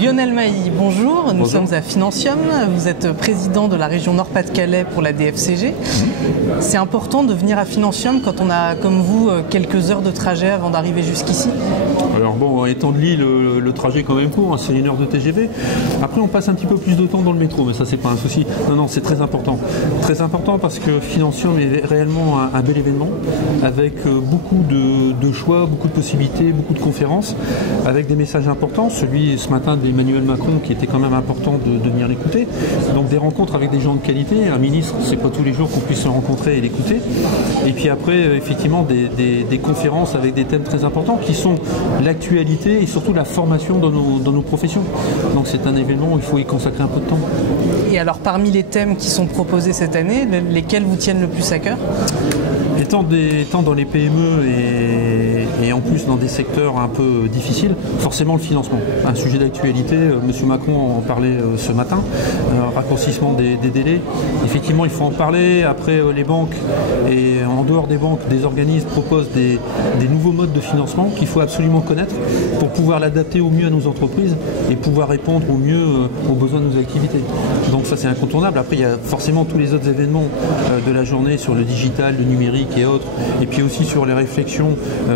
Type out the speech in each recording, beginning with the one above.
Lionel Mailly, bonjour. Nous sommes à Financium. Vous êtes président de la région Nord-Pas-de-Calais pour la DFCG. C'est important de venir à Financium quand on a, comme vous, quelques heures de trajet avant d'arriver jusqu'ici? Alors bon, étant de Lille, le trajet est quand même court, hein, c'est 1 heure de TGV. Après, on passe un petit peu plus de temps dans le métro, mais ça, c'est pas un souci. Non, c'est très important. Très important parce que Financium est réellement un bel événement, avec beaucoup de choix, beaucoup de possibilités, beaucoup de conférences, avec des messages importants. Celui, ce matin, d'Emmanuel Macron, qui était quand même important de venir l'écouter. Donc des rencontres avec des gens de qualité. Un ministre, c'est pas tous les jours qu'on puisse se rencontrer et l'écouter. Et puis après, effectivement, des conférences avec des thèmes très importants qui sont l'actualité et surtout la formation dans nos professions. Donc c'est un événement où il faut y consacrer un peu de temps. Et alors parmi les thèmes qui sont proposés cette année, lesquels vous tiennent le plus à cœur? Étant dans les PME et en plus dans des secteurs un peu difficiles, forcément le financement. Un sujet d'actualité, M. Macron en parlait ce matin, raccourcissement des délais. Effectivement, il faut en parler. Après, les banques et en dehors des banques, des organismes proposent des nouveaux modes de financement qu'il faut absolument connaître pour pouvoir l'adapter au mieux à nos entreprises et pouvoir répondre au mieux aux besoins de nos activités. Donc ça, c'est incontournable. Après, il y a forcément tous les autres événements de la journée sur le digital, le numérique et autres, et puis aussi sur les réflexions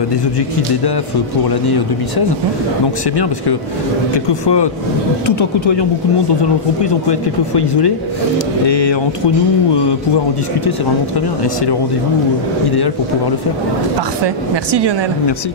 des objectifs des DAF pour l'année 2016. Donc c'est bien parce que quelquefois, tout en côtoyant beaucoup de monde dans une entreprise, on peut être quelquefois isolé, et entre nous, pouvoir en discuter, c'est vraiment très bien, et c'est le rendez-vous idéal pour pouvoir le faire. Parfait. Merci Lionel. Merci.